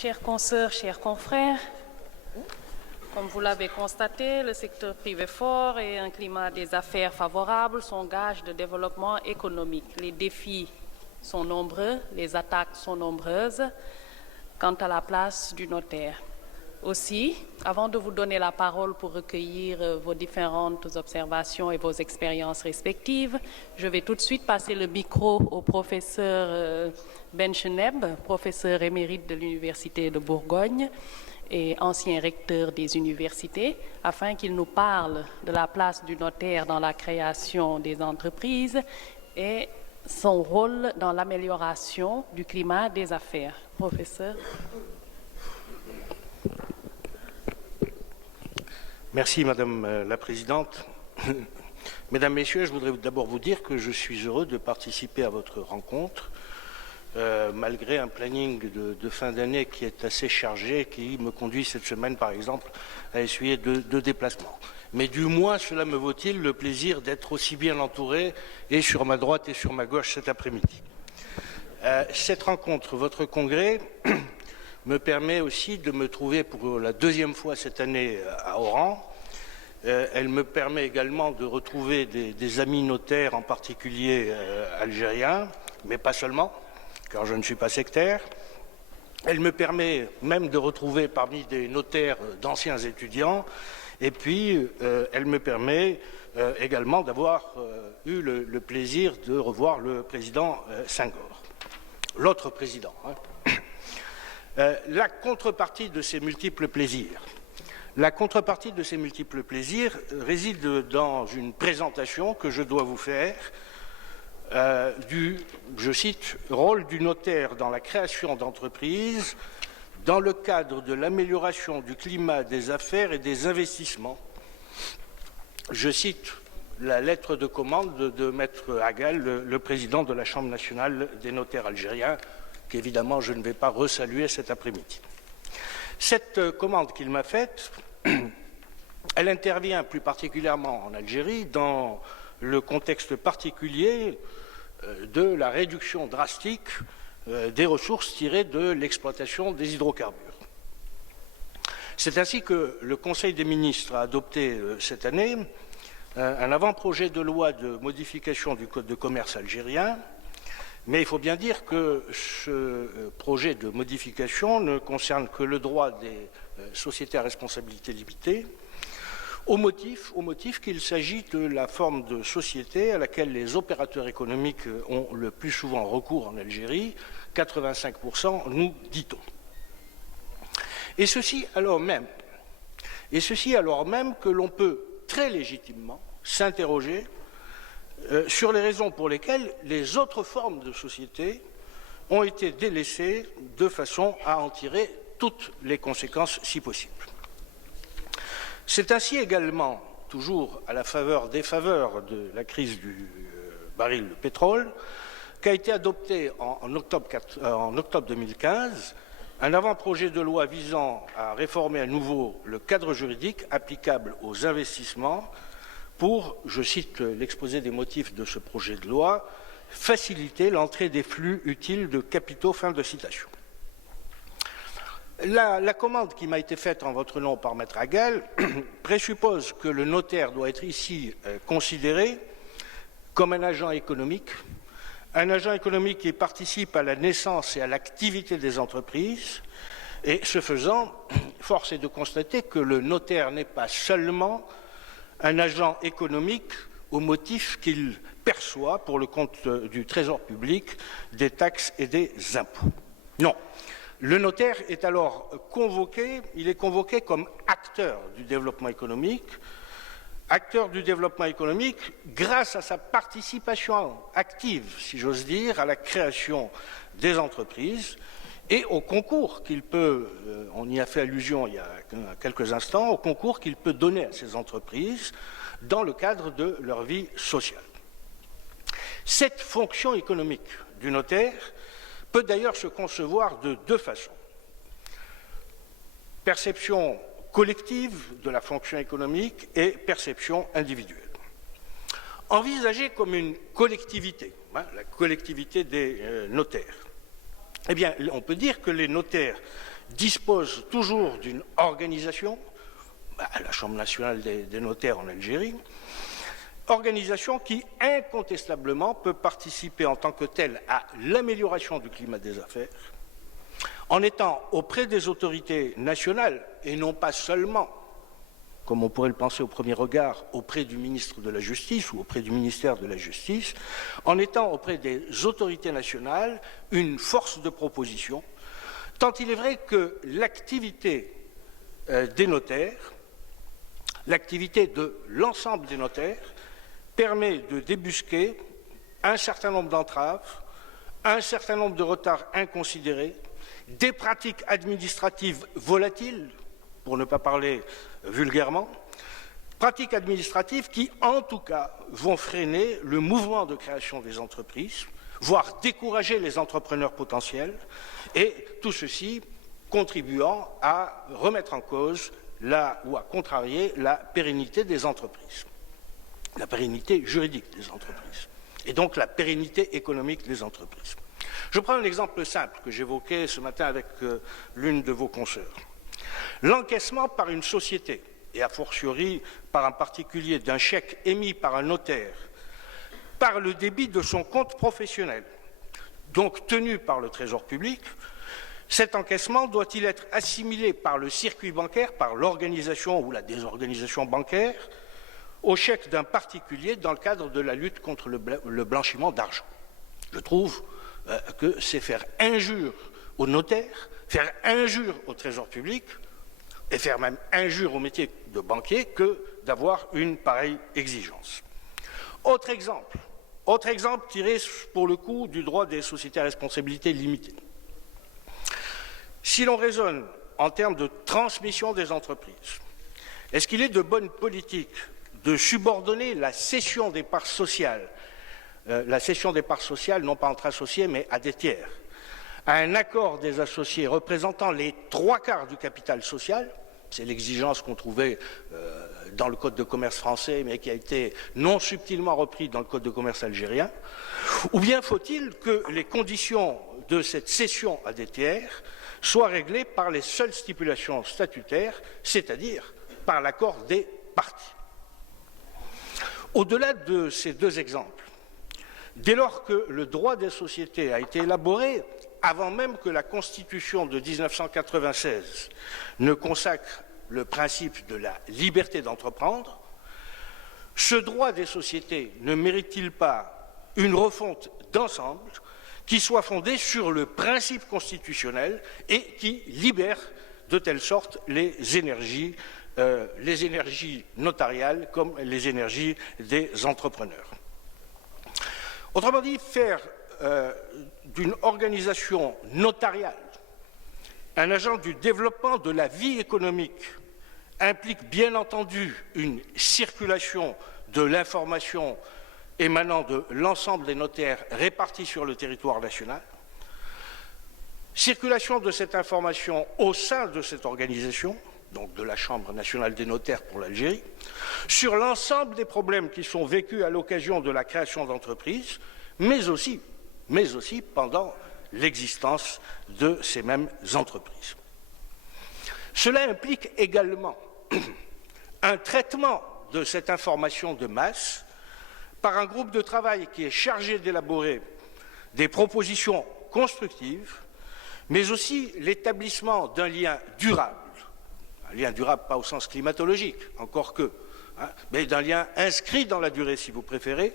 Chers consoeurs, chers confrères, comme vous l'avez constaté, le secteur privé fort et un climat des affaires favorable sont gages de développement économique. Les défis sont nombreux, les attaques sont nombreuses quant à la place du notaire. Aussi, avant de vous donner la parole pour recueillir vos différentes observations et vos expériences respectives, je vais tout de suite passer le micro au professeur Bencheneb, professeur émérite de l'Université de Bourgogne et ancien recteur des universités, afin qu'il nous parle de la place du notaire dans la création des entreprises et son rôle dans l'amélioration du climat des affaires. Professeur. Merci Madame la Présidente. Mesdames, Messieurs, je voudrais d'abord vous dire que je suis heureux de participer à votre rencontre, malgré un planning de fin d'année qui est assez chargé, qui me conduit cette semaine, par exemple, à essuyer deux déplacements. Mais du moins, cela me vaut-il le plaisir d'être aussi bien entouré, et sur ma droite et sur ma gauche cet après-midi. Cette rencontre, votre congrès, me permet aussi de me trouver pour la deuxième fois cette année à Oran. Elle me permet également de retrouver des amis notaires, en particulier algériens, mais pas seulement, car je ne suis pas sectaire. Elle me permet même de retrouver parmi des notaires d'anciens étudiants, et puis elle me permet également d'avoir eu le plaisir de revoir le président Senghor, l'autre président. La contrepartie de ces multiples plaisirs. La contrepartie de ces multiples plaisirs réside dans une présentation que je dois vous faire je cite, « rôle du notaire dans la création d'entreprises dans le cadre de l'amélioration du climat des affaires et des investissements ». Je cite la lettre de commande de Maître Agal, le président de la Chambre nationale des notaires algériens, qu'évidemment je ne vais pas resaluer cet après-midi. Cette commande qu'il m'a faite, elle intervient plus particulièrement en Algérie dans le contexte particulier de la réduction drastique des ressources tirées de l'exploitation des hydrocarbures. C'est ainsi que le Conseil des ministres a adopté cette année un avant-projet de loi de modification du Code de commerce algérien. Mais il faut bien dire que ce projet de modification ne concerne que le droit des sociétés à responsabilité limitée, au motif qu'il s'agit de la forme de société à laquelle les opérateurs économiques ont le plus souvent recours en Algérie, 85%, nous dit-on. Et ceci alors même que l'on peut très légitimement s'interroger sur les raisons pour lesquelles les autres formes de société ont été délaissées de façon à en tirer toutes les conséquences si possible. C'est ainsi également, toujours à la des faveurs de la crise du baril de pétrole, qu'a été adopté en octobre 2015 un avant-projet de loi visant à réformer à nouveau le cadre juridique applicable aux investissements pour, je cite l'exposé des motifs de ce projet de loi, faciliter l'entrée des flux utiles de capitaux. Fin de citation. La commande qui m'a été faite en votre nom par Maître Agal présuppose que le notaire doit être ici considéré comme un agent économique qui participe à la naissance et à l'activité des entreprises. Et ce faisant, force est de constater que le notaire n'est pas seulement un agent économique au motif qu'il perçoit pour le compte du Trésor public des taxes et des impôts. Non. Le notaire est alors convoqué comme acteur du développement économique grâce à sa participation active, si j'ose dire, à la création des entreprises et au concours qu'il peut, on y a fait allusion il y a quelques instants, au concours qu'il peut donner à ces entreprises dans le cadre de leur vie sociale. Cette fonction économique du notaire peut d'ailleurs se concevoir de deux façons. Perception collective de la fonction économique et perception individuelle. Envisagée comme une collectivité, la collectivité des notaires, eh bien, on peut dire que les notaires dispose toujours d'une organisation, la Chambre nationale des notaires en Algérie, organisation qui incontestablement peut participer en tant que telle à l'amélioration du climat des affaires, en étant auprès des autorités nationales, et non pas seulement, comme on pourrait le penser au premier regard, auprès du ministre de la Justice ou auprès du ministère de la Justice, en étant auprès des autorités nationales une force de proposition, tant il est vrai que l'activité des notaires, l'activité de l'ensemble des notaires, permet de débusquer un certain nombre d'entraves, un certain nombre de retards inconsidérés, des pratiques administratives volatiles, pour ne pas parler vulgairement, pratiques administratives qui, en tout cas, vont freiner le mouvement de création des entreprises, voire décourager les entrepreneurs potentiels, et tout ceci contribuant à remettre en cause ou à contrarier la pérennité des entreprises, la pérennité juridique des entreprises, et donc la pérennité économique des entreprises. Je prends un exemple simple que j'évoquais ce matin avec l'une de vos consoeurs. L'encaissement par une société, et a fortiori par un particulier, d'un chèque émis par un notaire, par le débit de son compte professionnel, donc tenu par le Trésor public, cet encaissement doit-il être assimilé par le circuit bancaire, par l'organisation ou la désorganisation bancaire, au chèque d'un particulier dans le cadre de la lutte contre le blanchiment d'argent? Je trouve que c'est faire injure aux notaires, faire injure au Trésor public et faire même injure au métier de banquier que d'avoir une pareille exigence. Autre exemple tiré pour le coup du droit des sociétés à responsabilité limitée. Si l'on raisonne en termes de transmission des entreprises, est-ce qu'il est de bonne politique de subordonner la cession des parts sociales, non pas entre associés mais à des tiers, à un accord des associés représentant les 3/4 du capital social? C'est l'exigence qu'on trouvait dans le Code de commerce français, mais qui a été non subtilement repris dans le Code de commerce algérien. Ou bien faut-il que les conditions de cette cession à des tiers soient réglées par les seules stipulations statutaires, c'est-à-dire par l'accord des parties? Au-delà de ces deux exemples, dès lors que le droit des sociétés a été élaboré avant même que la Constitution de 1996 ne consacre le principe de la liberté d'entreprendre, ce droit des sociétés ne mérite-t-il pas une refonte d'ensemble qui soit fondée sur le principe constitutionnel et qui libère de telle sorte les énergies notariales comme les énergies des entrepreneurs? Autrement dit, faire d'une organisation notariale un agent du développement de la vie économique implique bien entendu une circulation de l'information émanant de l'ensemble des notaires répartis sur le territoire national, circulation de cette information au sein de cette organisation, donc de la Chambre nationale des notaires pour l'Algérie, sur l'ensemble des problèmes qui sont vécus à l'occasion de la création d'entreprises, mais aussi pendant l'existence de ces mêmes entreprises. Cela implique également un traitement de cette information de masse par un groupe de travail qui est chargé d'élaborer des propositions constructives, mais aussi l'établissement d'un lien durable pas au sens climatologique, encore que, mais d'un lien inscrit dans la durée, si vous préférez,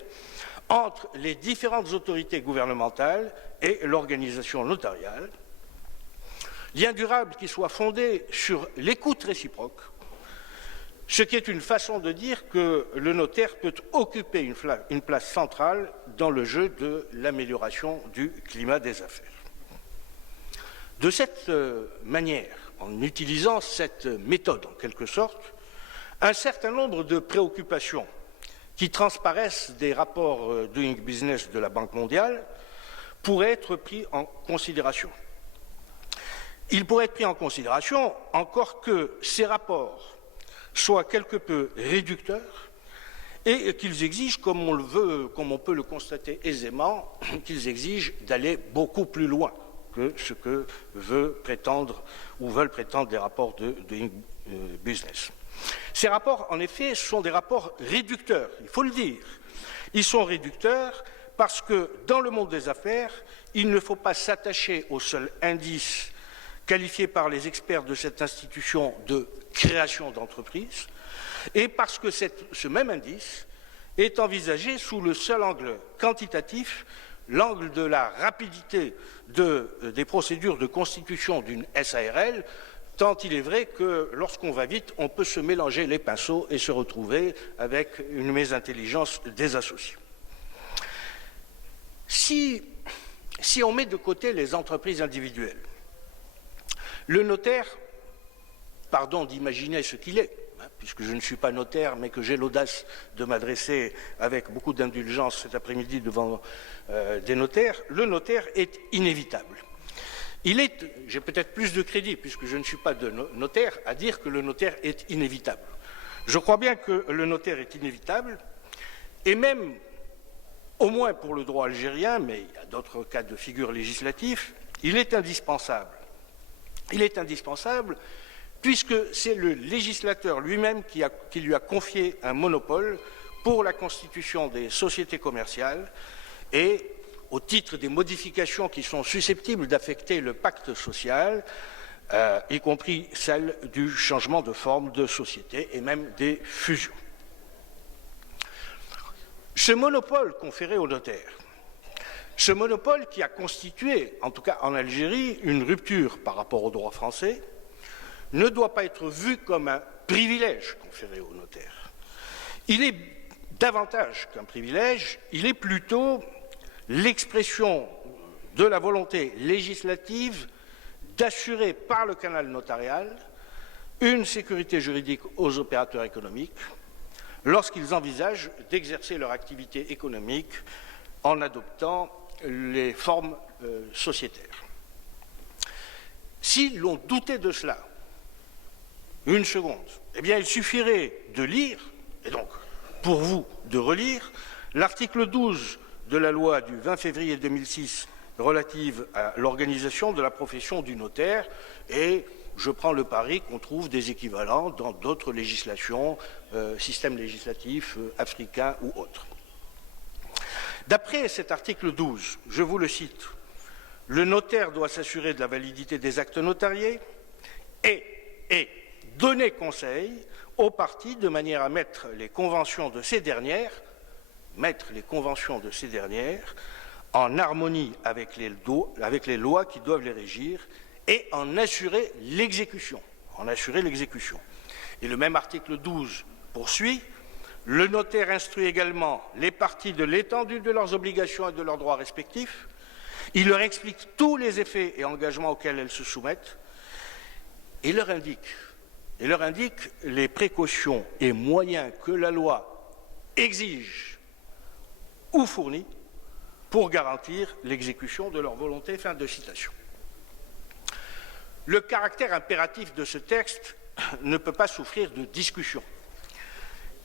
entre les différentes autorités gouvernementales et l'organisation notariale, lien durable qui soit fondé sur l'écoute réciproque, ce qui est une façon de dire que le notaire peut occuper une place centrale dans le jeu de l'amélioration du climat des affaires. De cette manière, en utilisant cette méthode en quelque sorte, un certain nombre de préoccupations qui transparaissent des rapports Doing Business de la Banque mondiale pourraient être pris en considération. Ils pourraient être pris en considération, encore que ces rapports soient quelque peu réducteurs et qu'ils exigent, comme on peut le constater aisément, qu'ils exigent d'aller beaucoup plus loin que ce que veulent prétendre les rapports de Doing Business. Ces rapports, en effet, sont des rapports réducteurs, il faut le dire. Ils sont réducteurs parce que, dans le monde des affaires, il ne faut pas s'attacher au seul indice qualifié par les experts de cette institution de création d'entreprise, et parce que ce même indice est envisagé sous le seul angle quantitatif, l'angle de la rapidité des procédures de constitution d'une SARL, tant il est vrai que lorsqu'on va vite, on peut se mélanger les pinceaux et se retrouver avec une mésintelligence des associés. Si on met de côté les entreprises individuelles, le notaire, pardon d'imaginer ce qu'il est, puisque je ne suis pas notaire, mais que j'ai l'audace de m'adresser avec beaucoup d'indulgence cet après-midi devant des notaires, le notaire est inévitable. J'ai peut-être plus de crédit, puisque je ne suis pas de notaire, à dire que le notaire est inévitable. Je crois bien que le notaire est inévitable, et même, au moins pour le droit algérien, mais il y a d'autres cas de figure législatifs, il est indispensable. Il est indispensable puisque c'est le législateur lui-même qui lui a confié un monopole pour la constitution des sociétés commerciales et au titre des modifications qui sont susceptibles d'affecter le pacte social, y compris celle du changement de forme de société et même des fusions. Ce monopole conféré au notaire, ce monopole qui a constitué, en tout cas en Algérie, une rupture par rapport au droit français, ne doit pas être vu comme un privilège conféré au notaire. Il est davantage qu'un privilège, il est plutôt l'expression de la volonté législative d'assurer par le canal notarial une sécurité juridique aux opérateurs économiques lorsqu'ils envisagent d'exercer leur activité économique en adoptant les formes sociétaires. Si l'on doutait de cela, une seconde, eh bien il suffirait de lire, et donc pour vous de relire, l'article 12 de la loi du 20 février 2006 relative à l'organisation de la profession du notaire, et je prends le pari qu'on trouve des équivalents dans d'autres législations, systèmes législatifs africains ou autres. D'après cet article 12, je vous le cite, le notaire doit s'assurer de la validité des actes notariés et donner conseil aux parties de manière à mettre les conventions de ces dernières en harmonie avec les lois qui doivent les régir et en assurer l'exécution. Et le même article 12 poursuit, le notaire instruit également les parties de l'étendue de leurs obligations et de leurs droits respectifs. Il leur explique tous les effets et engagements auxquels elles se soumettent et leur indique les précautions et moyens que la loi exige ou fournit pour garantir l'exécution de leur volonté. Fin de citation. Le caractère impératif de ce texte ne peut pas souffrir de discussion.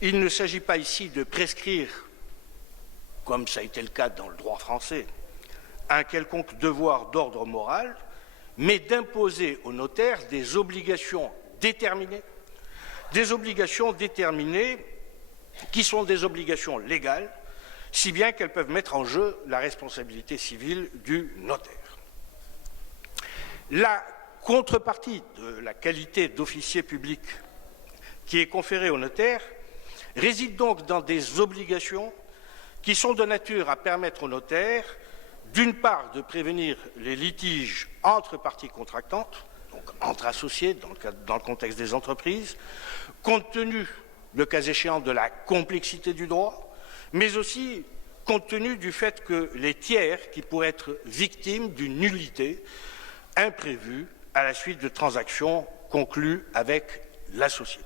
Il ne s'agit pas ici de prescrire, comme ça a été le cas dans le droit français, un quelconque devoir d'ordre moral, mais d'imposer aux notaires des obligations déterminées qui sont des obligations légales, si bien qu'elles peuvent mettre en jeu la responsabilité civile du notaire. La contrepartie de la qualité d'officier public qui est conférée au notaire réside donc dans des obligations qui sont de nature à permettre au notaire, d'une part, de prévenir les litiges entre parties contractantes, donc entre associés dans le contexte des entreprises, compte tenu, le cas échéant, de la complexité du droit, mais aussi compte tenu du fait que les tiers qui pourraient être victimes d'une nullité imprévue à la suite de transactions conclues avec la société.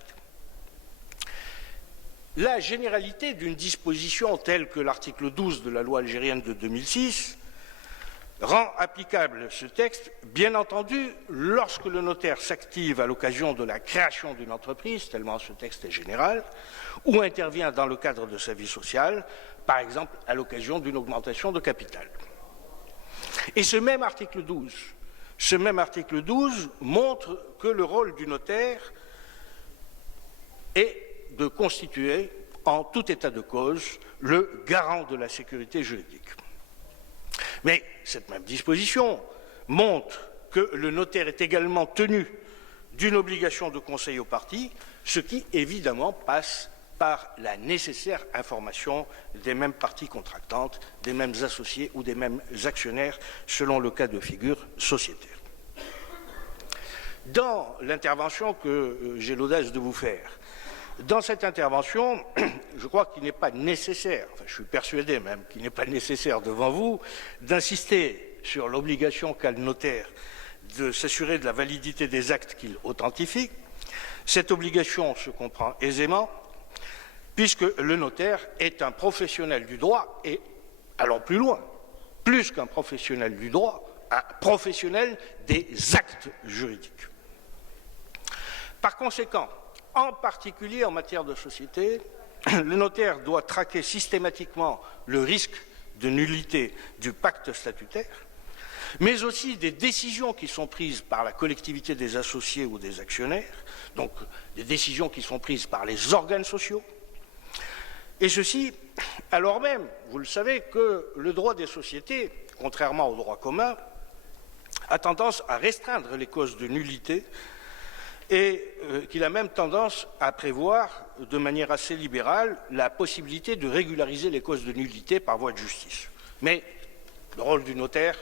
La généralité d'une disposition telle que l'article 12 de la loi algérienne de 2006 rend applicable ce texte, bien entendu, lorsque le notaire s'active à l'occasion de la création d'une entreprise, tellement ce texte est général, ou intervient dans le cadre de sa vie sociale, par exemple à l'occasion d'une augmentation de capital. Et ce même article 12 Ce même article 12 montre que le rôle du notaire est de constituer, en tout état de cause, le garant de la sécurité juridique. Mais cette même disposition montre que le notaire est également tenu d'une obligation de conseil aux parties, ce qui évidemment passe par la nécessaire information des mêmes parties contractantes, des mêmes associés ou des mêmes actionnaires, selon le cas de figure sociétaire. Dans l'intervention que j'ai l'audace de vous faire, dans cette intervention, je crois qu'il n'est pas nécessaire, enfin je suis persuadé même qu'il n'est pas nécessaire devant vous, d'insister sur l'obligation qu'a le notaire de s'assurer de la validité des actes qu'il authentifie. Cette obligation se comprend aisément, puisque le notaire est un professionnel du droit et, allons plus loin, plus qu'un professionnel du droit, un professionnel des actes juridiques. Par conséquent, en particulier en matière de société, le notaire doit traquer systématiquement le risque de nullité du pacte statutaire, mais aussi des décisions qui sont prises par la collectivité des associés ou des actionnaires, donc des décisions qui sont prises par les organes sociaux, et ceci alors même, vous le savez, que le droit des sociétés, contrairement au droit commun, a tendance à restreindre les causes de nullité et qu'il a même tendance à prévoir de manière assez libérale la possibilité de régulariser les causes de nullité par voie de justice. Mais le rôle du notaire,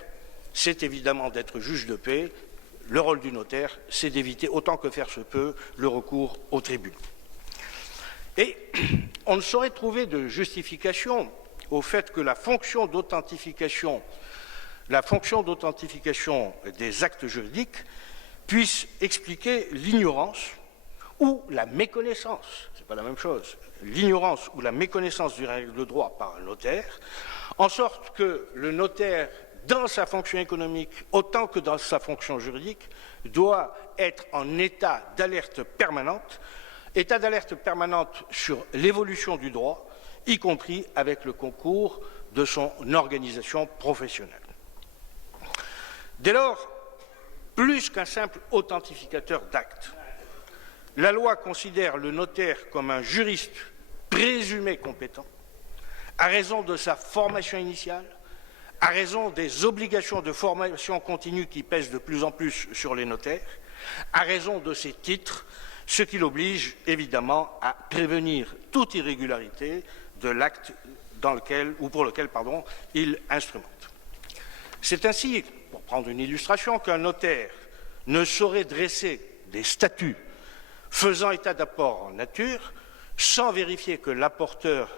c'est évidemment d'être juge de paix. Le rôle du notaire, c'est d'éviter autant que faire se peut le recours aux tribunaux. Et on ne saurait trouver de justification au fait que la fonction d'authentification des actes juridiques puisse expliquer l'ignorance ou la méconnaissance, c'est pas la même chose, l'ignorance ou la méconnaissance du règle de droit par un notaire, en sorte que le notaire, dans sa fonction économique autant que dans sa fonction juridique, doit être en état d'alerte permanente sur l'évolution du droit, y compris avec le concours de son organisation professionnelle. Dès lors, plus qu'un simple authentificateur d'actes, la loi considère le notaire comme un juriste présumé compétent, à raison de sa formation initiale, à raison des obligations de formation continue qui pèsent de plus en plus sur les notaires, à raison de ses titres, ce qui l'oblige évidemment à prévenir toute irrégularité de l'acte pour lequel il instrumente. C'est ainsi, pour prendre une illustration, qu'un notaire ne saurait dresser des statuts faisant état d'apport en nature sans vérifier que l'apporteur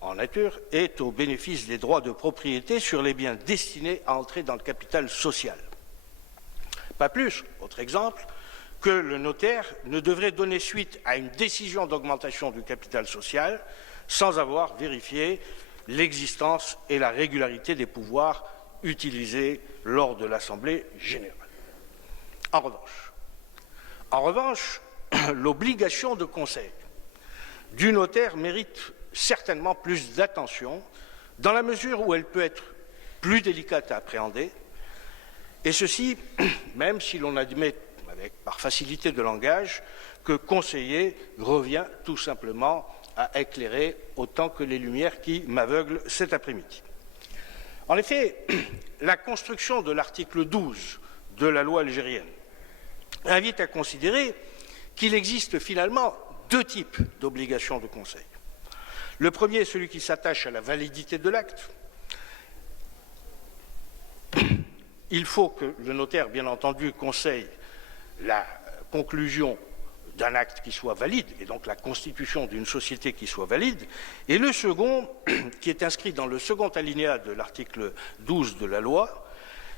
en nature est au bénéfice des droits de propriété sur les biens destinés à entrer dans le capital social. Pas plus, autre exemple, que le notaire ne devrait donner suite à une décision d'augmentation du capital social sans avoir vérifié l'existence et la régularité des pouvoirs utilisés lors de l'Assemblée générale. En revanche, l'obligation de conseil du notaire mérite certainement plus d'attention dans la mesure où elle peut être plus délicate à appréhender, et ceci même si l'on admet par facilité de langage que conseiller revient tout simplement à éclairer autant que les lumières qui m'aveuglent cet après-midi. En effet, la construction de l'article 12 de la loi algérienne invite à considérer qu'il existe finalement deux types d'obligations de conseil. Le premier est celui qui s'attache à la validité de l'acte. Il faut que le notaire, bien entendu, conseille la conclusion d'un acte qui soit valide, et donc la constitution d'une société qui soit valide. Et le second, qui est inscrit dans le second alinéa de l'article 12 de la loi,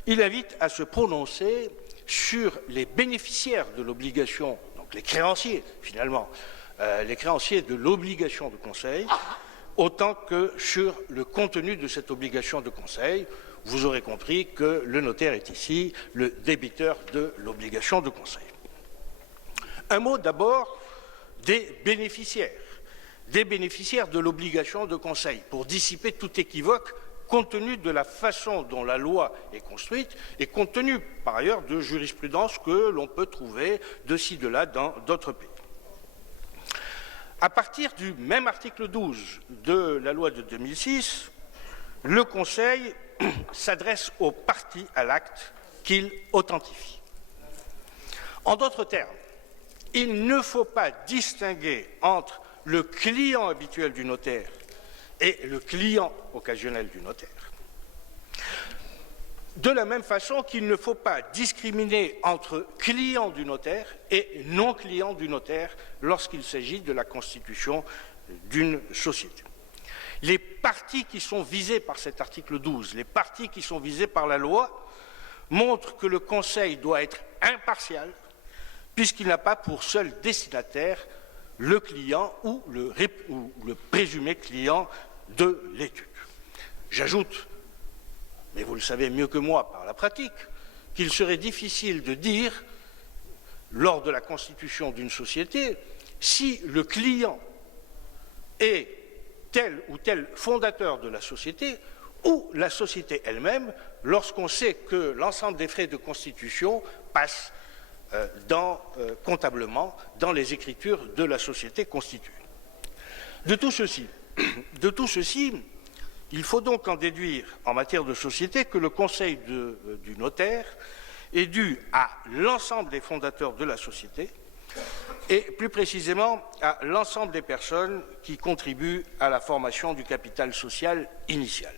il invite à se prononcer sur les bénéficiaires de l'obligation, donc les créanciers finalement, les créanciers de l'obligation de conseil, autant que sur le contenu de cette obligation de conseil. Vous aurez compris que le notaire est ici le débiteur de l'obligation de conseil. Un mot d'abord des bénéficiaires de l'obligation de conseil, pour dissiper tout équivoque compte tenu de la façon dont la loi est construite et compte tenu par ailleurs de jurisprudence que l'on peut trouver de ci, de là dans d'autres pays. À partir du même article 12 de la loi de 2006, le Conseil s'adresse aux parties à l'acte qu'il authentifie. En d'autres termes, il ne faut pas distinguer entre le client habituel du notaire et le client occasionnel du notaire. De la même façon qu'il ne faut pas discriminer entre client du notaire et non-client du notaire lorsqu'il s'agit de la constitution d'une société. Les parties qui sont visées par cet article 12, les parties qui sont visées par la loi, montrent que le Conseil doit être impartial puisqu'il n'a pas pour seul destinataire le client ou le présumé client de l'étude. J'ajoute, mais vous le savez mieux que moi par la pratique, qu'il serait difficile de dire, lors de la constitution d'une société, si le client est tel ou tel fondateur de la société ou la société elle-même, lorsqu'on sait que l'ensemble des frais de constitution passent comptablement dans les écritures de la société constituée. De tout ceci, il faut donc en déduire en matière de société que le conseil du notaire est dû à l'ensemble des fondateurs de la société et plus précisément à l'ensemble des personnes qui contribuent à la formation du capital social initial.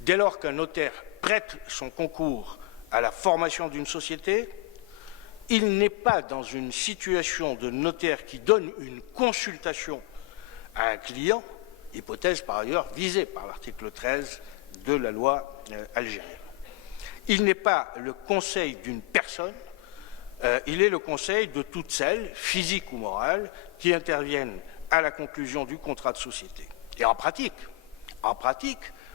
Dès lors qu'un notaire prête son concours à la formation d'une société, il n'est pas dans une situation de notaire qui donne une consultation à un client, hypothèse par ailleurs visée par l'article 13 de la loi algérienne. Il n'est pas le conseil d'une personne, il est le conseil de toutes celles, physiques ou morales, qui interviennent à la conclusion du contrat de société. Et en pratique,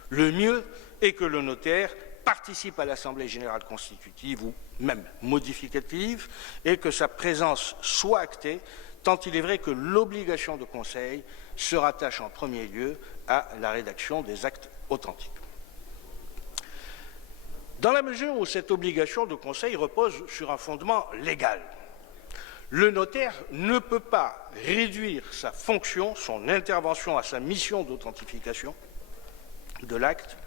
le mieux est que le notaire participe à l'Assemblée générale constitutive ou même modificative et que sa présence soit actée, tant il est vrai que l'obligation de conseil se rattache en premier lieu à la rédaction des actes authentiques. Dans la mesure où cette obligation de conseil repose sur un fondement légal, le notaire ne peut pas réduire sa fonction, son intervention à sa mission d'authentification de l'acte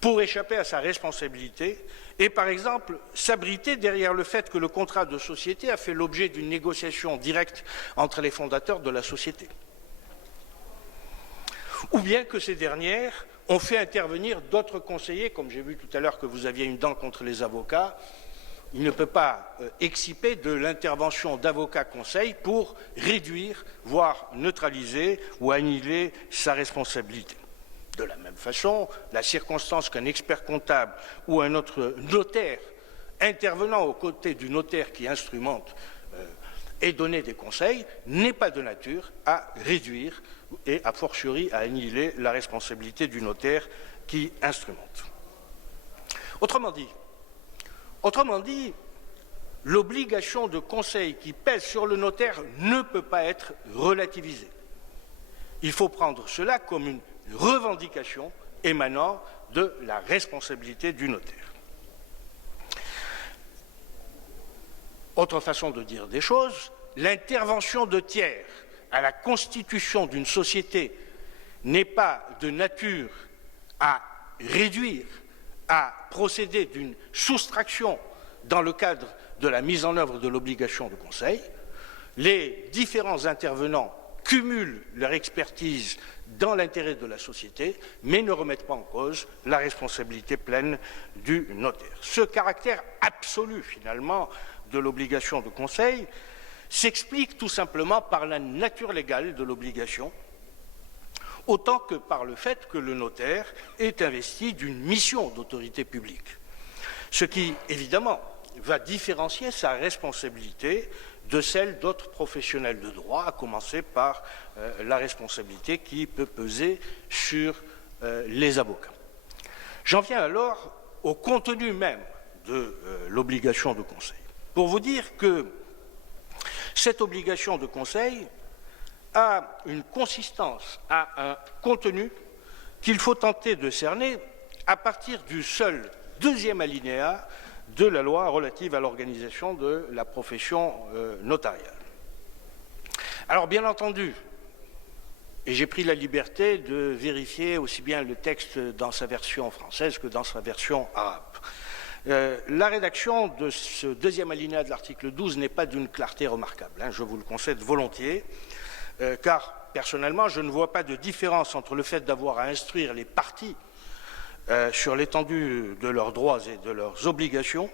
pour échapper à sa responsabilité et, par exemple, s'abriter derrière le fait que le contrat de société a fait l'objet d'une négociation directe entre les fondateurs de la société, ou bien que ces dernières ont fait intervenir d'autres conseillers, comme j'ai vu tout à l'heure que vous aviez une dent contre les avocats. Il ne peut pas exciper de l'intervention d'avocats conseils pour réduire, voire neutraliser ou annihiler sa responsabilité. De la même façon, la circonstance qu'un expert comptable ou un autre notaire intervenant aux côtés du notaire qui instrumente et donner des conseils n'est pas de nature à réduire et a fortiori à annihiler la responsabilité du notaire qui instrumente. Autrement dit, l'obligation de conseil qui pèse sur le notaire ne peut pas être relativisée. Il faut prendre cela comme une revendication émanant de la responsabilité du notaire. Autre façon de dire des choses, l'intervention de tiers à la constitution d'une société n'est pas de nature à réduire, à procéder d'une soustraction dans le cadre de la mise en œuvre de l'obligation de conseil. Les différents intervenants cumulent leur expertise dans l'intérêt de la société, mais ne remettent pas en cause la responsabilité pleine du notaire. Ce caractère absolu, finalement, de l'obligation de conseil s'explique tout simplement par la nature légale de l'obligation, autant que par le fait que le notaire est investi d'une mission d'autorité publique, ce qui, évidemment, va différencier sa responsabilité de celle d'autres professionnels de droit, à commencer par la responsabilité qui peut peser sur les avocats. J'en viens alors au contenu même de l'obligation de conseil, pour vous dire que cette obligation de conseil a une consistance, a un contenu qu'il faut tenter de cerner à partir du seul deuxième alinéa de la loi relative à l'organisation de la profession notariale. Alors, bien entendu, et j'ai pris la liberté de vérifier aussi bien le texte dans sa version française que dans sa version arabe. La rédaction de ce deuxième alinéa de l'article 12 n'est pas d'une clarté remarquable, je vous le concède volontiers, car personnellement, je ne vois pas de différence entre le fait d'avoir à instruire les parties sur l'étendue de leurs droits et de leurs obligations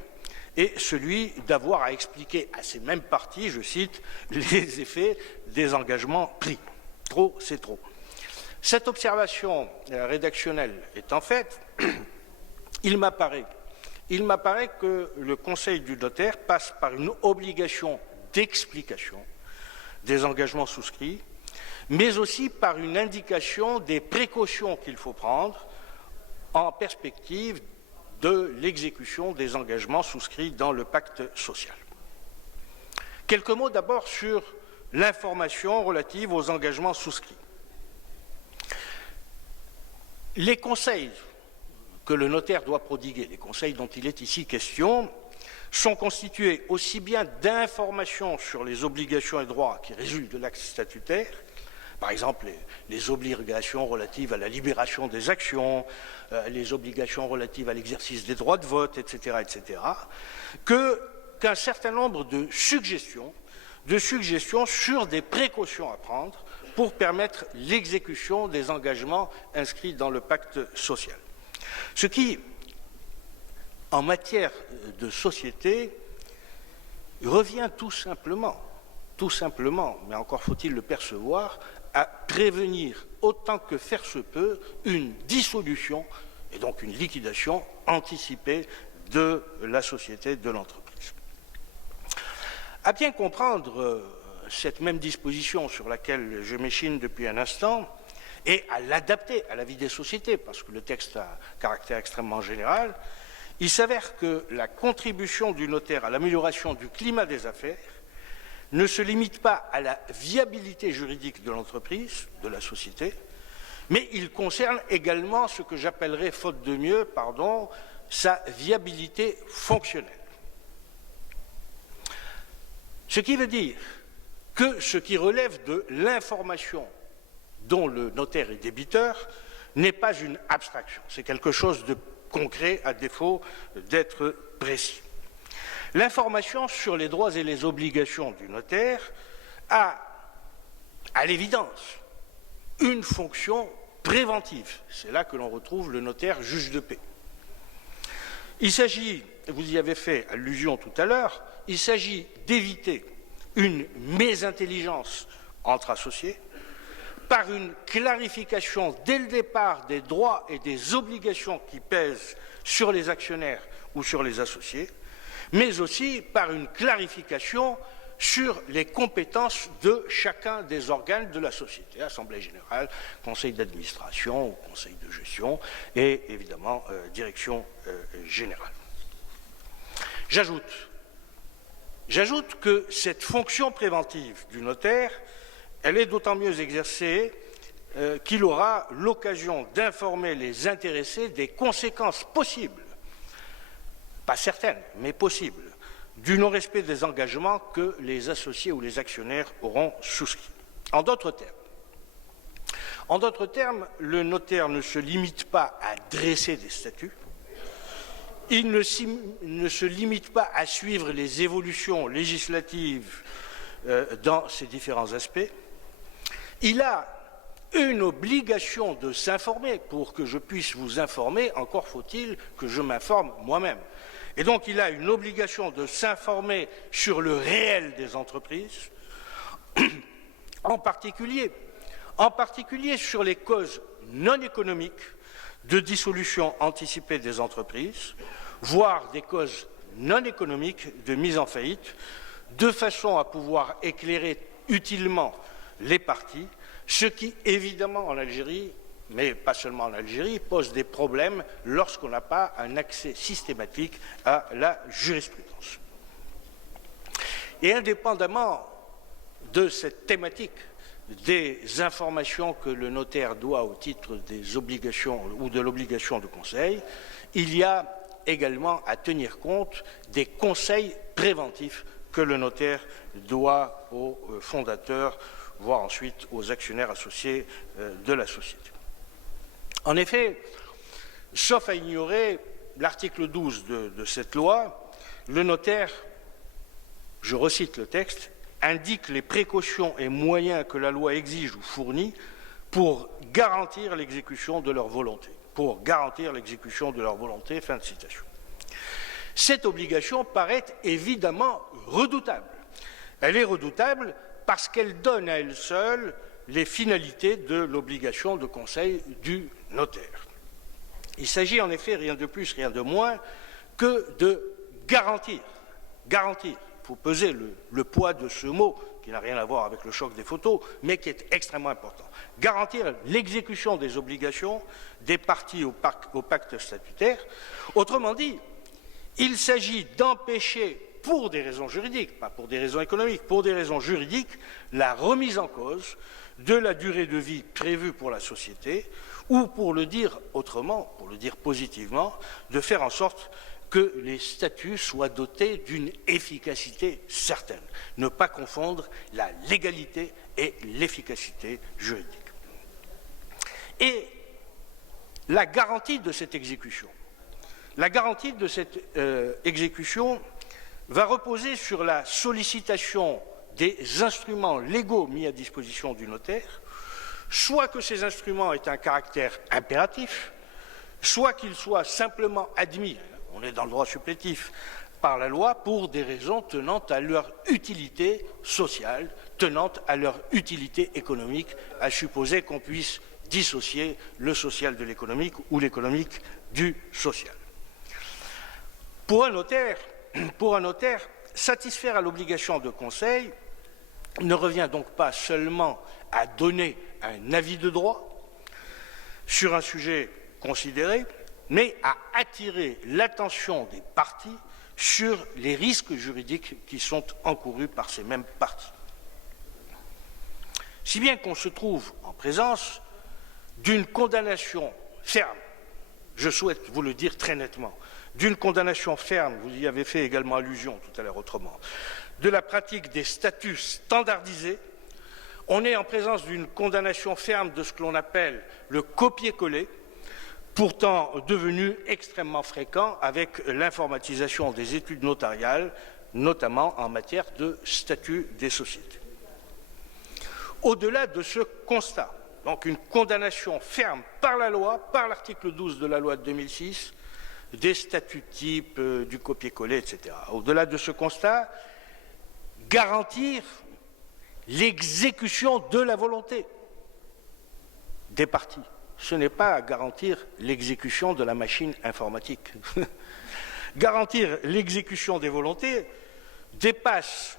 et celui d'avoir à expliquer à ces mêmes parties, je cite, les effets des engagements pris. Trop, c'est trop. Cette observation rédactionnelle étant faite, il m'apparaît que le conseil du notaire passe par une obligation d'explication des engagements souscrits, mais aussi par une indication des précautions qu'il faut prendre en perspective de l'exécution des engagements souscrits dans le pacte social. Quelques mots d'abord sur l'information relative aux engagements souscrits. Les conseils que le notaire doit prodiguer, les conseils dont il est ici question, sont constitués aussi bien d'informations sur les obligations et droits qui résultent de l'acte statutaire, par exemple les obligations relatives à la libération des actions, les obligations relatives à l'exercice des droits de vote, etc., qu'un certain nombre de suggestions sur des précautions à prendre pour permettre l'exécution des engagements inscrits dans le pacte social. Ce qui, en matière de société, revient tout simplement, mais encore faut-il le percevoir, à prévenir autant que faire se peut une dissolution et donc une liquidation anticipée de la société, de l'entreprise. À bien comprendre cette même disposition sur laquelle je m'échine depuis un instant et à l'adapter à la vie des sociétés, parce que le texte a un caractère extrêmement général, il s'avère que la contribution du notaire à l'amélioration du climat des affaires ne se limite pas à la viabilité juridique de l'entreprise, de la société, mais il concerne également ce que j'appellerais, faute de mieux, sa viabilité fonctionnelle. Ce qui veut dire que ce qui relève de l'information dont le notaire est débiteur n'est pas une abstraction, c'est quelque chose de concret à défaut d'être précis. L'information sur les droits et les obligations du notaire a, à l'évidence, une fonction préventive. C'est là que l'on retrouve le notaire juge de paix. Il s'agit, vous y avez fait allusion tout à l'heure, il s'agit d'éviter une mésintelligence entre associés par une clarification dès le départ des droits et des obligations qui pèsent sur les actionnaires ou sur les associés, mais aussi par une clarification sur les compétences de chacun des organes de la société, Assemblée générale, Conseil d'administration ou Conseil de gestion et évidemment Direction générale. J'ajoute que cette fonction préventive du notaire, elle est d'autant mieux exercée qu'il aura l'occasion d'informer les intéressés des conséquences possibles, pas certaines, mais possibles, du non-respect des engagements que les associés ou les actionnaires auront souscrits. En d'autres termes, le notaire ne se limite pas à dresser des statuts, il ne se limite pas à suivre les évolutions législatives dans ces différents aspects, il a une obligation de s'informer. Pour que je puisse vous informer, encore faut-il que je m'informe moi-même. Et donc il a une obligation de s'informer sur le réel des entreprises, en particulier sur les causes non économiques de dissolution anticipée des entreprises, voire des causes non économiques de mise en faillite, de façon à pouvoir éclairer utilement les parties, ce qui, évidemment, en Algérie, mais pas seulement en Algérie, pose des problèmes lorsqu'on n'a pas un accès systématique à la jurisprudence. Et indépendamment de cette thématique des informations que le notaire doit au titre des obligations ou de l'obligation de conseil, il y a également à tenir compte des conseils préventifs que le notaire doit aux fondateurs, voire ensuite aux actionnaires associés de la société. En effet, sauf à ignorer l'article 12 de cette loi, le notaire, je recite le texte, indique les précautions et moyens que la loi exige ou fournit pour garantir l'exécution de leur volonté. Pour garantir l'exécution de leur volonté, fin de citation. Cette obligation paraît évidemment redoutable. Elle est redoutable parce qu'elle donne à elle seule les finalités de l'obligation de conseil du notaire. Il s'agit en effet, rien de plus, rien de moins, que de garantir. Garantir. Il faut peser le poids de ce mot, qui n'a rien à voir avec le choc des photos, mais qui est extrêmement important. Garantir l'exécution des obligations des parties au pacte statutaire. Autrement dit, il s'agit d'empêcher, pour des raisons juridiques, pas pour des raisons économiques, pour des raisons juridiques, la remise en cause de la durée de vie prévue pour la société, ou pour le dire autrement, pour le dire positivement, de faire en sorte que les statuts soient dotés d'une efficacité certaine. Ne pas confondre la légalité et l'efficacité juridique. Et la garantie de cette exécution. La garantie de cette exécution va reposer sur la sollicitation des instruments légaux mis à disposition du notaire, soit que ces instruments aient un caractère impératif, soit qu'ils soient simplement admis, on est dans le droit supplétif, par la loi pour des raisons tenant à leur utilité sociale, tenant à leur utilité économique, à supposer qu'on puisse dissocier le social de l'économique ou l'économique du social. Pour un notaire, satisfaire à l'obligation de conseil ne revient donc pas seulement à donner un avis de droit sur un sujet considéré, mais à attirer l'attention des parties sur les risques juridiques qui sont encourus par ces mêmes parties. Si bien qu'on se trouve en présence d'une condamnation ferme, je souhaite vous le dire très nettement, d'une condamnation ferme, vous y avez fait également allusion tout à l'heure autrement, de la pratique des statuts standardisés, on est en présence d'une condamnation ferme de ce que l'on appelle le copier-coller, pourtant devenu extrêmement fréquent avec l'informatisation des études notariales, notamment en matière de statut des sociétés. Au-delà de ce constat, donc une condamnation ferme par la loi, par l'article 12 de la loi de 2006, des statuts types, du copier-coller, etc. Au-delà de ce constat, garantir l'exécution de la volonté des parties. Ce n'est pas garantir l'exécution de la machine informatique. Garantir l'exécution des volontés dépasse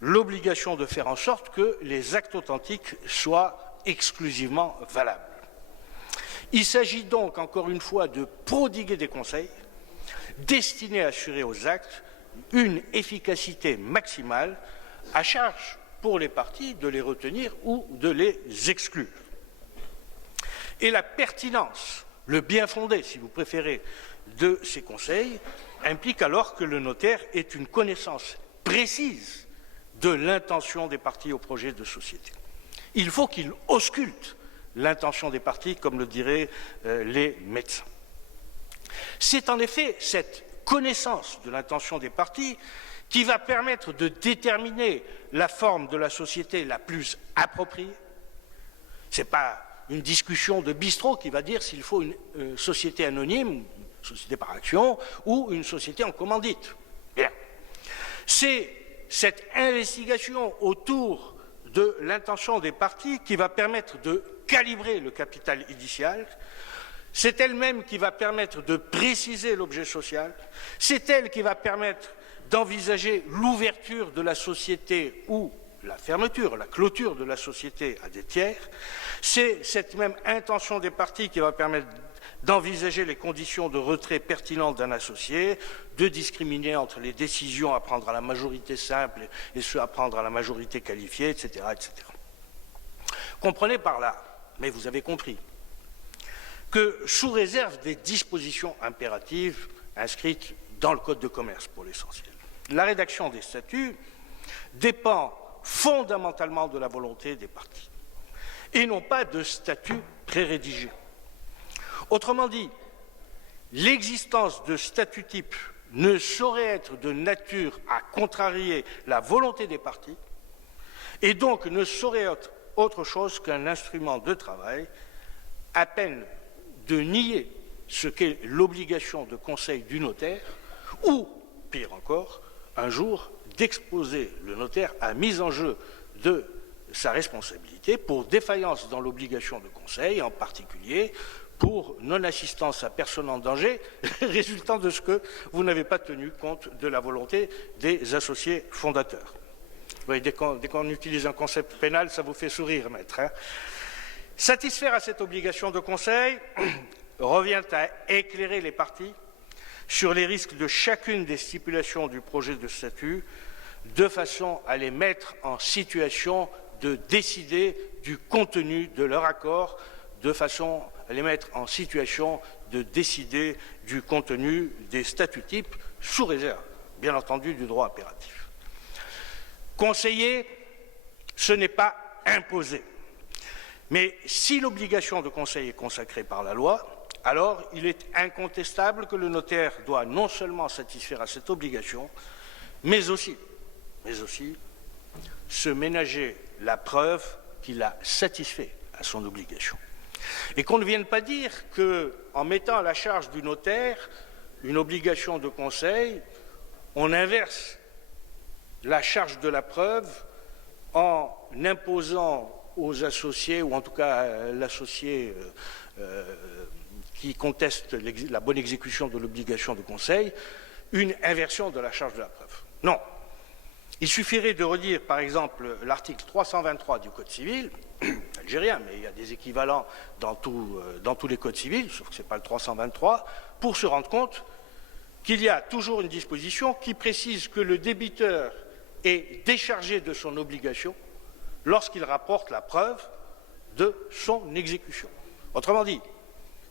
l'obligation de faire en sorte que les actes authentiques soient exclusivement valables. Il s'agit donc, encore une fois, de prodiguer des conseils destinés à assurer aux actes une efficacité maximale, à charge pour les parties de les retenir ou de les exclure. Et la pertinence, le bien fondé, si vous préférez, de ces conseils implique alors que le notaire ait une connaissance précise de l'intention des parties au projet de société. Il faut qu'il ausculte l'intention des parties, comme le diraient les médecins. C'est en effet cette connaissance de l'intention des parties qui va permettre de déterminer la forme de la société la plus appropriée. Ce n'est pas une discussion de bistrot qui va dire s'il faut une société anonyme, une société par action, ou une société en commandite. Bien. C'est cette investigation autour de l'intention des parties qui va permettre de calibrer le capital initial. C'est elle-même qui va permettre de préciser l'objet social. C'est elle qui va permettre d'envisager l'ouverture de la société ou la fermeture, la clôture de la société à des tiers. C'est cette même intention des parties qui va permettre d'envisager les conditions de retrait pertinentes d'un associé, de discriminer entre les décisions à prendre à la majorité simple et ceux à prendre à la majorité qualifiée, etc., etc. Comprenez par là, mais vous avez compris, que sous réserve des dispositions impératives inscrites dans le Code de commerce pour l'essentiel, la rédaction des statuts dépend fondamentalement de la volonté des parties et non pas de statuts prérédigés. Autrement dit, l'existence de statuts types ne saurait être de nature à contrarier la volonté des parties et donc ne saurait être autre chose qu'un instrument de travail, à peine de nier ce qu'est l'obligation de conseil du notaire ou, pire encore, un jour d'exposer le notaire à mise en jeu de sa responsabilité pour défaillance dans l'obligation de conseil, en particulier pour non-assistance à personne en danger, résultant de ce que vous n'avez pas tenu compte de la volonté des associés fondateurs. Vous voyez, dès qu'on utilise un concept pénal, ça vous fait sourire, maître. Hein. Satisfaire à cette obligation de conseil revient à éclairer les parties sur les risques de chacune des stipulations du projet de statut, de façon à les mettre en situation de décider du contenu de leur accord, de façon à les mettre en situation de décider du contenu des statuts types, sous réserve, bien entendu, du droit impératif. Conseiller, ce n'est pas imposer. Mais si l'obligation de conseil est consacrée par la loi, alors il est incontestable que le notaire doit non seulement satisfaire à cette obligation, mais aussi se ménager la preuve qu'il a satisfait à son obligation. Et qu'on ne vienne pas dire qu'en mettant à la charge du notaire une obligation de conseil, on inverse la charge de la preuve en imposant aux associés, ou en tout cas à l'associé qui conteste la bonne exécution de l'obligation de conseil, une inversion de la charge de la preuve. Non. Il suffirait de redire, par exemple, l'article 323 du Code civil, algérien, mais il y a des équivalents dans tous les codes civils, sauf que ce n'est pas le 323, pour se rendre compte qu'il y a toujours une disposition qui précise que le débiteur est déchargé de son obligation lorsqu'il rapporte la preuve de son exécution. Autrement dit,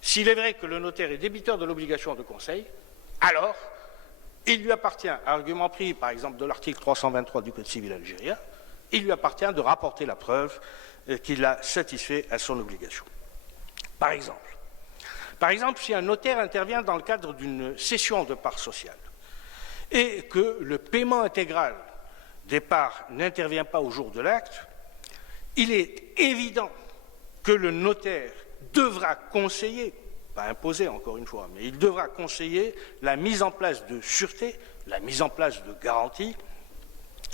s'il est vrai que le notaire est débiteur de l'obligation de conseil, alors il lui appartient, à argument pris par exemple de l'article 323 du Code civil algérien, il lui appartient de rapporter la preuve qu'il a satisfait à son obligation. Par exemple, si un notaire intervient dans le cadre d'une cession de parts sociales et que le paiement intégral des parts n'intervient pas au jour de l'acte, il est évident que le notaire devra conseiller, pas imposer encore une fois, mais il devra conseiller la mise en place de sûreté, la mise en place de garanties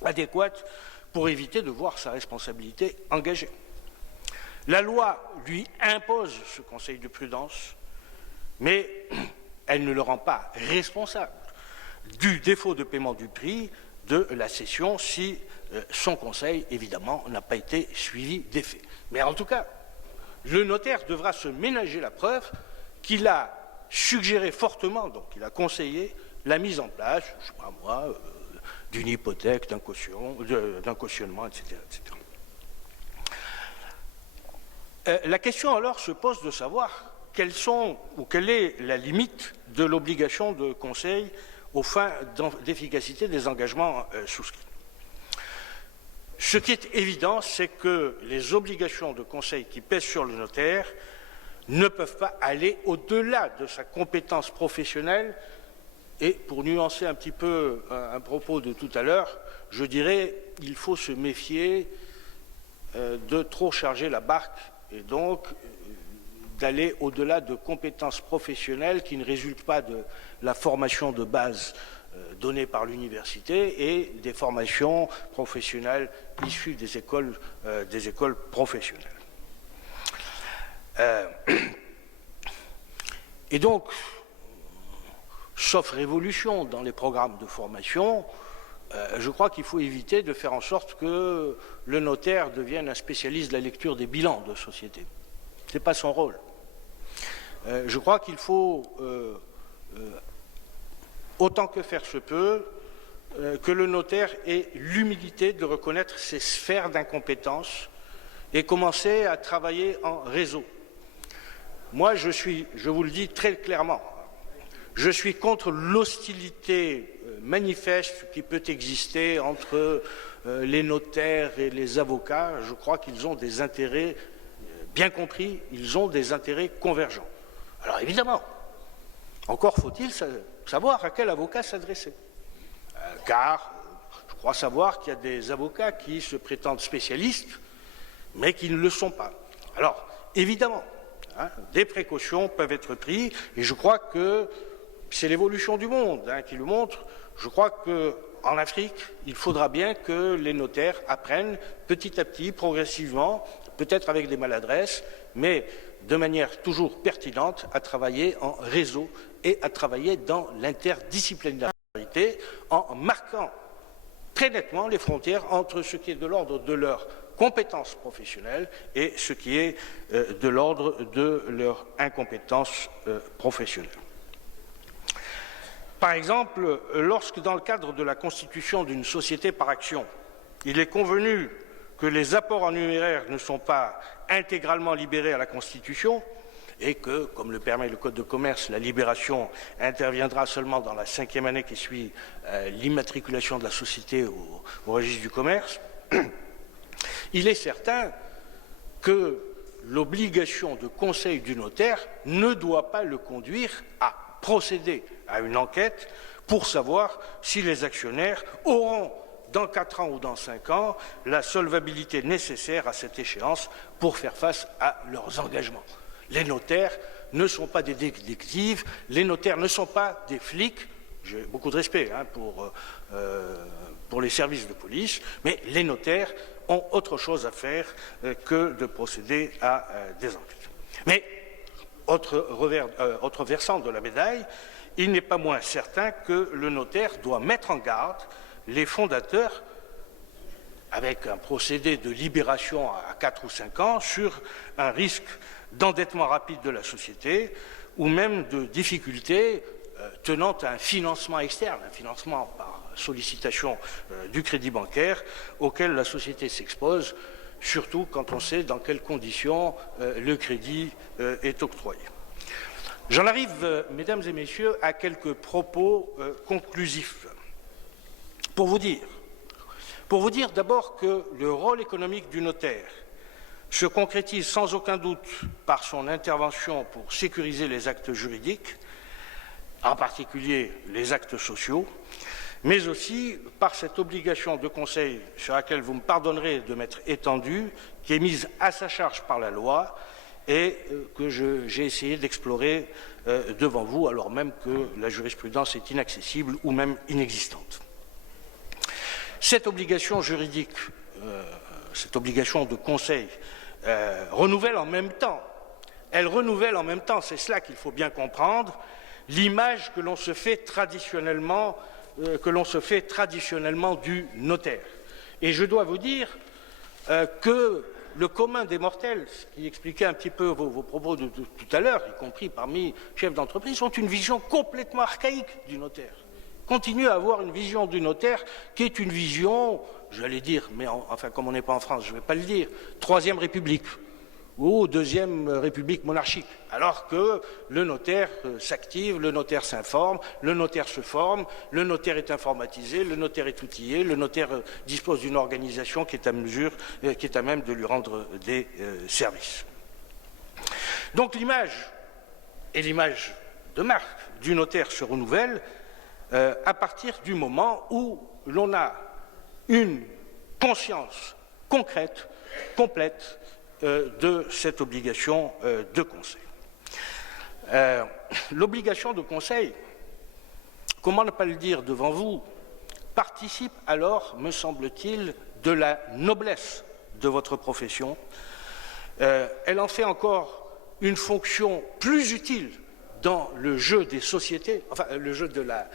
adéquates pour éviter de voir sa responsabilité engagée. La loi lui impose ce conseil de prudence, mais elle ne le rend pas responsable du défaut de paiement du prix de la cession si son conseil, évidemment, n'a pas été suivi d'effet. Mais en tout cas, le notaire devra se ménager la preuve qu'il a suggéré fortement, donc il a conseillé la mise en place, je ne sais pas moi, d'une hypothèque, d'un cautionnement, etc., etc. La question alors se pose de savoir quelle est la limite de l'obligation de conseil aux fins d'efficacité des engagements souscrits. Ce qui est évident, c'est que les obligations de conseil qui pèsent sur le notaire ne peuvent pas aller au-delà de sa compétence professionnelle. Et pour nuancer un petit peu un propos de tout à l'heure, je dirais qu'il faut se méfier de trop charger la barque et donc d'aller au-delà de compétences professionnelles qui ne résultent pas de la formation de base donnée par l'université et des formations professionnelles issues des écoles professionnelles. Et donc, sauf révolution dans les programmes de formation, je crois qu'il faut éviter de faire en sorte que le notaire devienne un spécialiste de la lecture des bilans de société. Ce n'est pas son rôle. Je crois qu'il faut, autant que faire se peut, que le notaire ait l'humilité de reconnaître ses sphères d'incompétence et commencer à travailler en réseau. Moi, je vous le dis très clairement, je suis contre l'hostilité manifeste qui peut exister entre les notaires et les avocats. Je crois qu'ils ont des intérêts bien compris, ils ont des intérêts convergents. Alors évidemment, encore faut-il savoir à quel avocat s'adresser. Car je crois savoir qu'il y a des avocats qui se prétendent spécialistes, mais qui ne le sont pas. Alors, évidemment, des précautions peuvent être prises, et je crois que c'est l'évolution du monde qui le montre. Je crois qu'en Afrique, il faudra bien que les notaires apprennent petit à petit, progressivement, peut-être avec des maladresses, mais de manière toujours pertinente, à travailler en réseau et à travailler dans l'interdisciplinarité en marquant très nettement les frontières entre ce qui est de l'ordre de leur compétences professionnelles et ce qui est de l'ordre de leur incompétence professionnelle. Par exemple, lorsque dans le cadre de la constitution d'une société par action, il est convenu que les apports en numéraire ne sont pas intégralement libérés à la Constitution et que, comme le permet le Code de commerce, la libération interviendra seulement dans la 5e année qui suit l'immatriculation de la société au registre du commerce, il est certain que l'obligation de conseil du notaire ne doit pas le conduire à procéder à une enquête pour savoir si les actionnaires auront, dans 4 ans ou dans 5 ans, la solvabilité nécessaire à cette échéance pour faire face à leurs engagements. Les notaires ne sont pas des détectives, les notaires ne sont pas des flics. J'ai beaucoup de respect pour les services de police, mais les notaires ont autre chose à faire que de procéder à des enquêtes. Mais, autre versant de la médaille, il n'est pas moins certain que le notaire doit mettre en garde les fondateurs, avec un procédé de libération à 4 ou 5 ans, sur un risque d'endettement rapide de la société ou même de difficultés tenant à un financement externe, un financement par sollicitation du crédit bancaire auquel la société s'expose, surtout quand on sait dans quelles conditions le crédit est octroyé. J'en arrive, mesdames et messieurs, à quelques propos conclusifs. Pour vous dire d'abord que le rôle économique du notaire se concrétise sans aucun doute par son intervention pour sécuriser les actes juridiques, en particulier les actes sociaux, mais aussi par cette obligation de conseil sur laquelle vous me pardonnerez de m'être étendu, qui est mise à sa charge par la loi et que j'ai essayé d'explorer devant vous, alors même que la jurisprudence est inaccessible ou même inexistante. Cette obligation juridique, cette obligation de conseil, renouvelle en même temps, c'est cela qu'il faut bien comprendre, l'image que l'on se fait traditionnellement du notaire. Et je dois vous dire que le commun des mortels, ce qui expliquait un petit peu vos propos de tout à l'heure, y compris parmi chefs d'entreprise, ont une vision complètement archaïque du notaire. Continue à avoir une vision du notaire qui est une vision, j'allais dire, mais enfin comme on n'est pas en France, je ne vais pas le dire, Troisième République ou Deuxième République monarchique, alors que le notaire s'active, le notaire s'informe, le notaire se forme, le notaire est informatisé, le notaire est outillé, le notaire dispose d'une organisation qui est à même de lui rendre des services. Donc l'image de marque du notaire se renouvelle à partir du moment où l'on a une conscience concrète, complète, de cette obligation de conseil. L'obligation de conseil, comment ne pas le dire devant vous, participe alors, me semble-t-il, de la noblesse de votre profession. Elle en fait encore une fonction plus utile dans le jeu des sociétés, enfin le jeu de la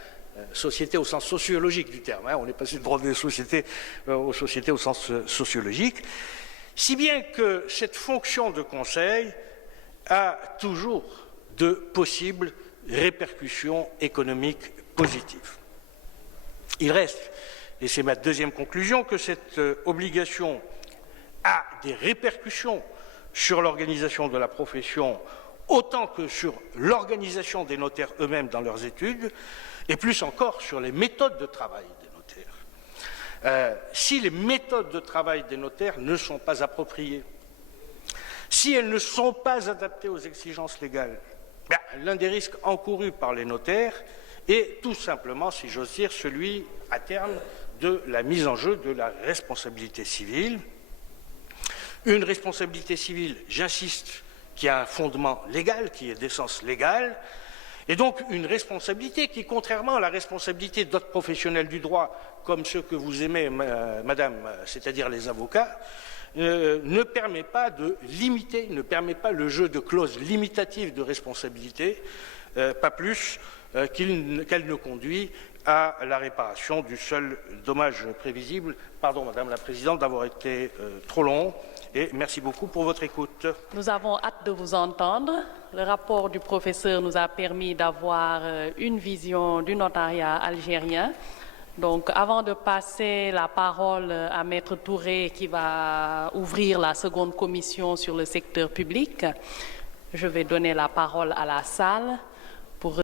société au sens sociologique du terme, on est passé de droit des sociétés aux sociétés au sens sociologique, si bien que cette fonction de conseil a toujours de possibles répercussions économiques positives. Il reste, et c'est ma deuxième conclusion, que cette obligation a des répercussions sur l'organisation de la profession autant que sur l'organisation des notaires eux-mêmes dans leurs études, et plus encore sur les méthodes de travail des notaires. Si les méthodes de travail des notaires ne sont pas appropriées, si elles ne sont pas adaptées aux exigences légales, l'un des risques encourus par les notaires est tout simplement, si j'ose dire, celui, à terme, de la mise en jeu de la responsabilité civile. Une responsabilité civile, j'insiste, qui a un fondement légal, qui est d'essence légale, et donc une responsabilité qui, contrairement à la responsabilité d'autres professionnels du droit, comme ceux que vous aimez, madame, c'est-à-dire les avocats, ne permet pas de limiter, ne permet pas le jeu de clauses limitatives de responsabilité, pas plus qu'elle ne conduit à la réparation du seul dommage prévisible. Pardon, Madame la Présidente, d'avoir été trop long, et merci beaucoup pour votre écoute. Nous avons hâte de vous entendre. Le rapport du professeur nous a permis d'avoir une vision du notariat algérien. Donc, avant de passer la parole à Maître Touré, qui va ouvrir la seconde commission sur le secteur public, je vais donner la parole à la salle.